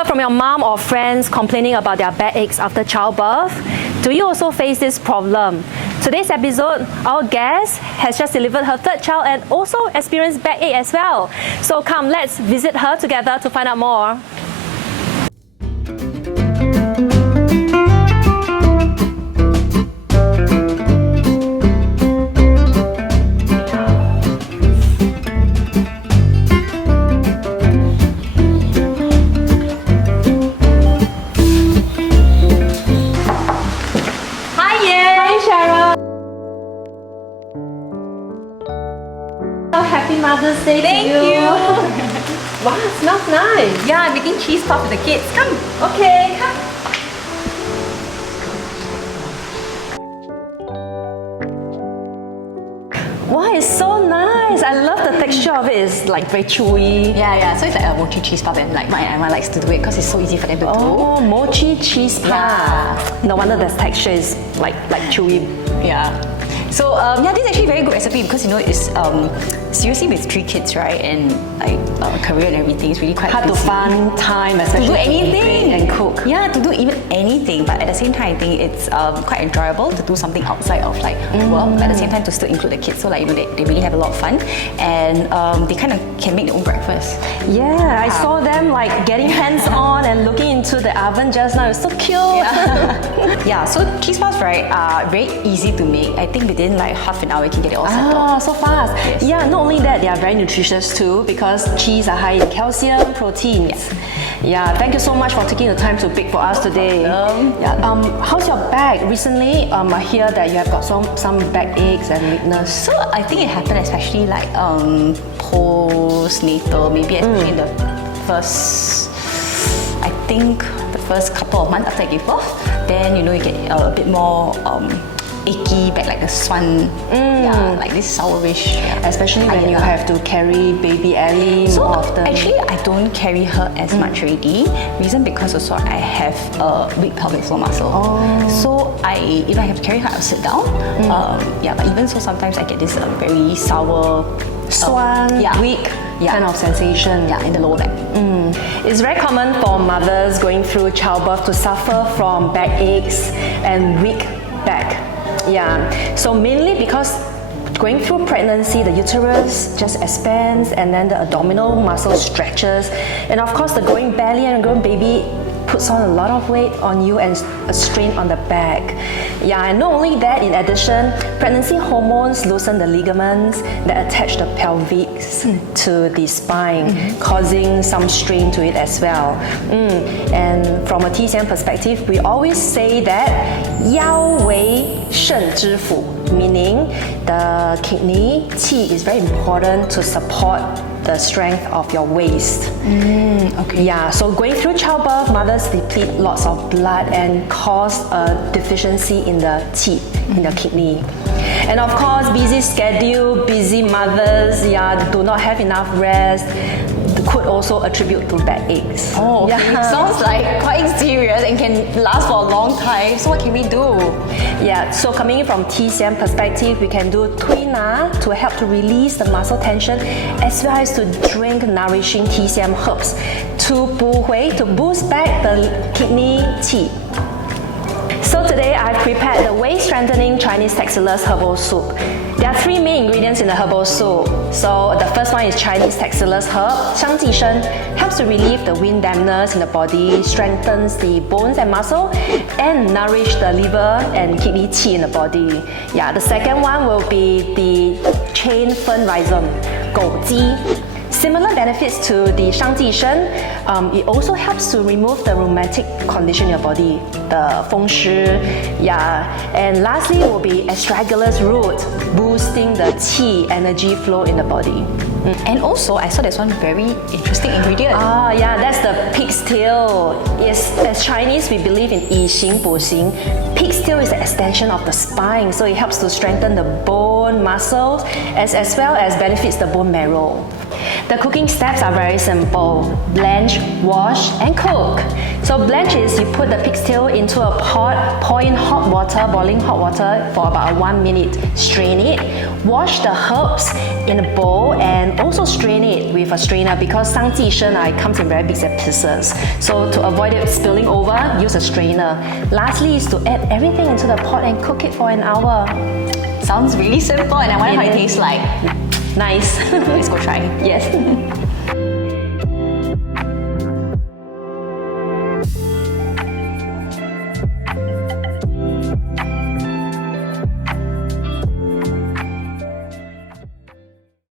heard from your mom or friends complaining about their backaches after childbirth? Do you also face this problem? Today's episode, our guest has just delivered her third child and also experienced backache as well. So come, let's visit her together to find out more. Happy Mother's Day Thank to you. Wow, it smells nice. Yeah, I'm making cheese puff for the kids. Come. Okay, come. Wow, it's so nice. I love the texture of it. It's like very chewy. Yeah. So it's like a mochi cheese puff, and like my Emma likes to do it because it's so easy for them to do. Oh, mochi cheese puff. Yeah. No wonder the texture is like chewy. Yeah. So yeah, this is actually a very good recipe because you know it's seriously with 3 kids, right, and like career and everything, it's really quite hard busy. to find time, especially to do anything and cook. Yeah, to do even anything, but at the same time, I think it's quite enjoyable to do something outside of like work. At the same time, to still include the kids, so like you know they really have a lot of fun, and they kind of can make their own breakfast. Yeah, I saw them like getting hands on and looking into the oven just now. It's so cute. Yeah, so cheese puffs, right, are very easy to make. I think within like half an hour you can get it all settled. Ah, so fast. Yes. Yeah, not only that, they are very nutritious too because cheese are high in calcium, proteins. Yeah, thank you so much for taking the time to bake for us today. Yeah. How's your back? Recently, I hear that you have got some back aches and weakness. So I think it happened especially like postnatal, maybe especially in the first couple of months after I gave birth. Then you know you get a bit more achy back, like the swan, yeah, like this sourish. Yeah. Especially when you have to carry baby Ellie more often. Actually, I don't carry her as much already. Reason because also I have a weak pelvic floor muscle. So if I have to carry her, I'll sit down. Yeah, but even so, sometimes I get this very sour, swan, weak kind of sensation. Yeah, in the lower back. It's very common for mothers going through childbirth to suffer from back aches and weak back. Yeah, so mainly because going through pregnancy, the uterus just expands and then the abdominal muscle stretches. And of course, the growing belly and growing baby puts on a lot of weight on you and a strain on the back. Yeah, and not only that, in addition, pregnancy hormones loosen the ligaments that attach the pelvis to the spine, causing some strain to it as well. And from a TCM perspective, we always say that 腰为肾之府, meaning the kidney qi is very important to support the strength of your waist. Okay. Yeah, so going through childbirth, mothers deplete lots of blood and cause a deficiency in the qi, in the kidney. And of course, busy schedule, busy mothers, do not have enough rest, could also attribute to back aches. Oh, okay. Sounds like quite serious and can last for a long time. So what can we do? Yeah, so coming from TCM perspective, we can do tuina to help to release the muscle tension, as well as to drink nourishing TCM herbs to boost back the kidney qi. So today I've prepared the waist strengthening Chinese Taxillus Herbal soup. There are 3 main ingredients in the herbal soup. So the first one is Chinese Taxillus herb, 香寄生, helps to relieve the wind dampness in the body, strengthens the bones and muscle, and nourish the liver and kidney qi in the body. Yeah, the second one will be the chain fern rhizome, 枸杞. Similar benefits to the 香寄生, it also helps to remove the rheumatic condition in your body, the 风湿. Yeah, and lastly will be astragalus root, boosting the qi energy flow in the body. And also, I saw there's one very interesting ingredient. Yeah, that's the pig's tail. Yes, as Chinese, we believe in 以形补形. Pig's tail is the extension of the spine, so it helps to strengthen the bone, muscles, as well as benefits the bone marrow. The cooking steps are very simple. Blanch, wash, and cook. So blanch is you put the pig's tail into a pot, pour in hot water, boiling hot water for about 1 minute. Strain it. Wash the herbs in a bowl and also strain it with a strainer because 香寄生 comes in very big pieces. essence. So to avoid it spilling over, use a strainer. Lastly is to add everything into the pot and cook it for an hour. Sounds really simple, and I wonder how it tastes like. Nice. Let's go try. Yes.